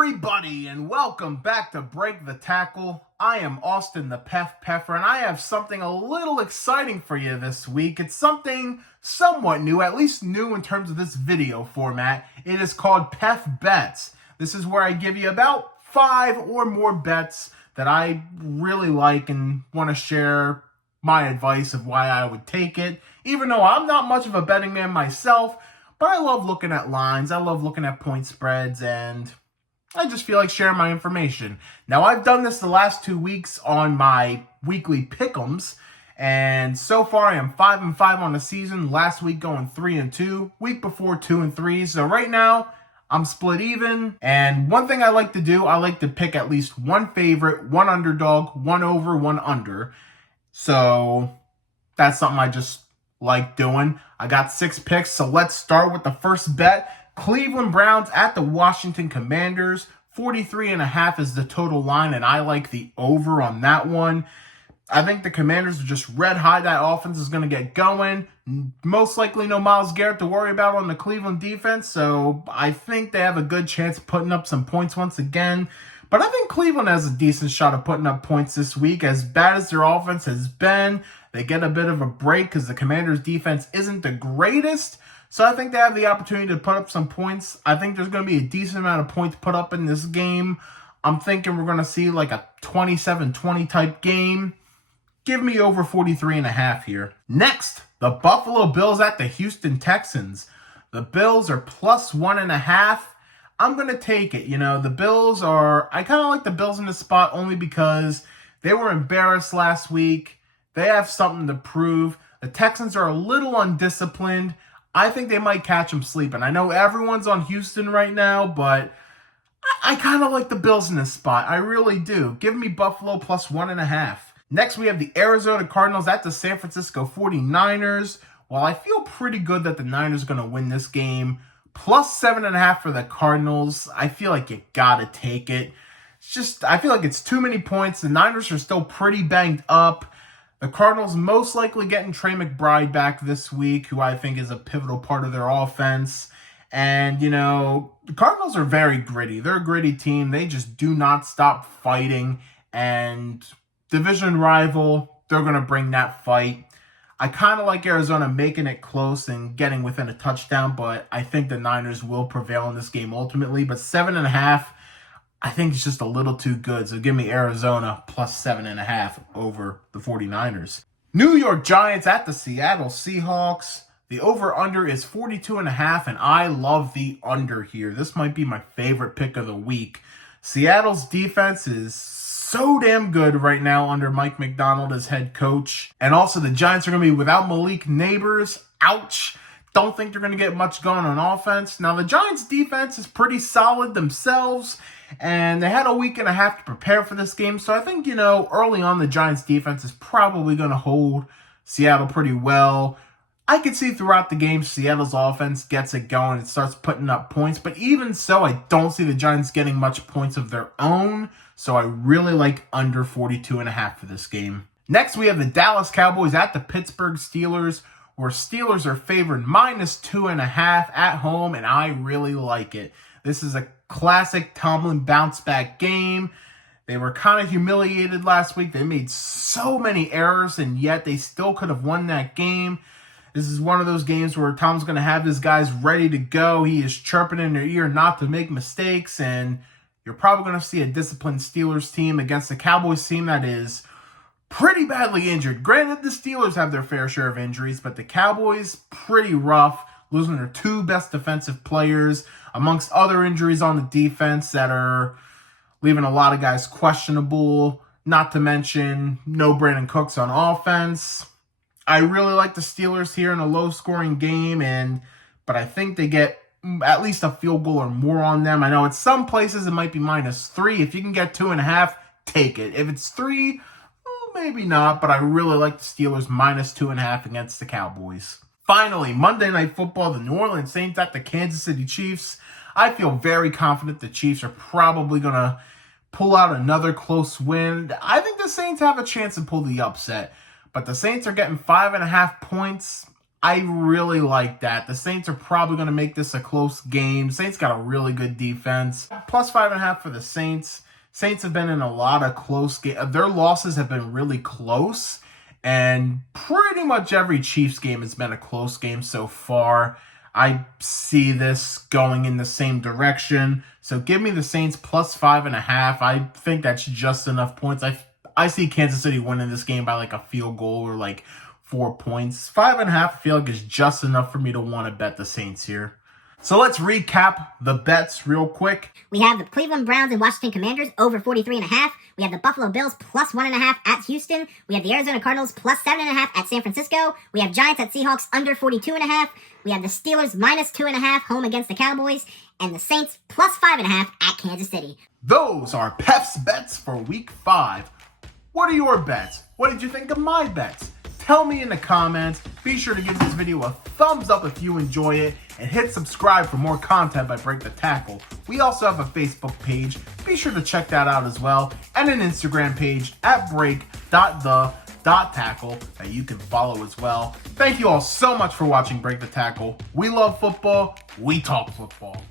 everybody, and welcome back to Break the Tackle. I am Austin the PEF Peffer, and I have something a little exciting for you this week. It's something somewhat new, at least new in terms of this video format. It is called PEF Bets. This is where I give you about 5 or more bets that I really like and want to share my advice of why I would take it. Even though I'm not much of a betting man myself, but I love looking at lines, I love looking at point spreads, and I just feel like sharing my information. Now, I've done this the last 2 weeks on my weekly pick'ems, and so far I am 5-5 on the season. Last week going 3-2, week before 2-3. So right now I'm split even. And one thing I like to do, I like to pick at least one favorite, one underdog, one over, one under. So that's something I just like doing. I got 6 picks, so let's start with the first bet. Cleveland Browns at the Washington Commanders. 43.5 is the total line, and I like the over on that one. I think the Commanders are just red hot. That offense is going to get going. Most likely no Myles Garrett to worry about on the Cleveland defense, so I think they have a good chance of putting up some points once again. But I think Cleveland has a decent shot of putting up points this week. As bad as their offense has been, they get a bit of a break because the Commanders' defense isn't the greatest. So I think they have the opportunity to put up some points. I think there's going to be a decent amount of points put up in this game. I'm thinking we're going to see like a 27-20 type game. Give me over 43.5 here. Next, the Buffalo Bills at the Houston Texans. The Bills are plus 1.5. I'm going to take it. You know, the Bills are, I kind of like the Bills in this spot only because they were embarrassed last week. They have something to prove. The Texans are a little undisciplined. I think they might catch them sleeping. I know everyone's on Houston right now, but I kind of like the Bills in this spot. I really do. Give me Buffalo plus 1.5. Next, we have the Arizona Cardinals at the San Francisco 49ers. While I feel pretty good that the Niners are going to win this game, plus 7.5 for the Cardinals, I feel like you got to take it. It's just, I feel like it's too many points. The Niners are still pretty banged up. The Cardinals most likely getting Trey McBride back this week, who I think is a pivotal part of their offense. And, you know, the Cardinals are very gritty. They're a gritty team. They just do not stop fighting. And division rival, they're going to bring that fight. I kind of like Arizona making it close and getting within a touchdown, but I think the Niners will prevail in this game ultimately. But 7.5, I think it's just a little too good. So give me Arizona plus 7.5 over the 49ers. New York Giants at the Seattle Seahawks. The over-under is 42.5, and I love the under here. This might be my favorite pick of the week. Seattle's defense is so damn good right now under Mike Macdonald as head coach. And also the Giants are going to be without Malik Neighbors. Ouch. Don't think they're going to get much going on offense. Now, the Giants' defense is pretty solid themselves, and they had a week and a half to prepare for this game. So I think, you know, early on, the Giants' defense is probably going to hold Seattle pretty well. I could see throughout the game, Seattle's offense gets it going and starts putting up points. But even so, I don't see the Giants getting much points of their own. So I really like under 42.5 for this game. Next, we have the Dallas Cowboys at the Pittsburgh Steelers, where Steelers are favored minus 2.5 at home, and I really like it. This is a classic Tomlin bounce-back game. They were kind of humiliated last week. They made so many errors, and yet they still could have won that game. This is one of those games where Tom's going to have his guys ready to go. He is chirping in their ear not to make mistakes, and you're probably going to see a disciplined Steelers team against a Cowboys team that is pretty badly injured. Granted, the Steelers have their fair share of injuries, but the Cowboys, pretty rough, losing their 2 best defensive players, amongst other injuries on the defense that are leaving a lot of guys questionable, not to mention no Brandon Cooks on offense. I really like the Steelers here in a low-scoring game, but I think they get at least a field goal or more on them. I know at some places it might be minus 3. If you can get 2.5, take it. If it's 3, maybe not, but I really like the Steelers minus 2.5 against the Cowboys. Finally, Monday Night Football, the New Orleans Saints at the Kansas City Chiefs. I feel very confident the Chiefs are probably going to pull out another close win. I think the Saints have a chance to pull the upset, but the Saints are getting 5.5 points. I really like that. The Saints are probably going to make this a close game. Saints got a really good defense. plus 5.5 for the Saints. Saints have been in a lot of close games. Their losses have been really close, and pretty much every Chiefs game has been a close game so far. I see this going in the same direction. So give me the Saints plus 5.5. I think that's just enough points. I see Kansas City winning this game by like a field goal or like 4 points. 5.5, I feel like is just enough for me to want to bet the Saints here. So let's recap the bets real quick. We have the Cleveland Browns and Washington Commanders over 43.5. We have the Buffalo Bills plus 1.5 at Houston. We have the Arizona Cardinals plus 7.5 at San Francisco. We have Giants at Seahawks under 42.5. We have the Steelers minus 2.5 home against the Cowboys. And the Saints plus 5.5 at Kansas City. Those are PEF's bets for week 5. What are your bets? What did you think of my bets? Tell me in the comments. Be sure to give this video a thumbs up if you enjoy it, and hit subscribe for more content by Break the Tackle. We also have a Facebook page. Be sure to check that out as well, and an Instagram page at break.the.tackle that you can follow as well. Thank you all so much for watching Break the Tackle. We love football. We talk football.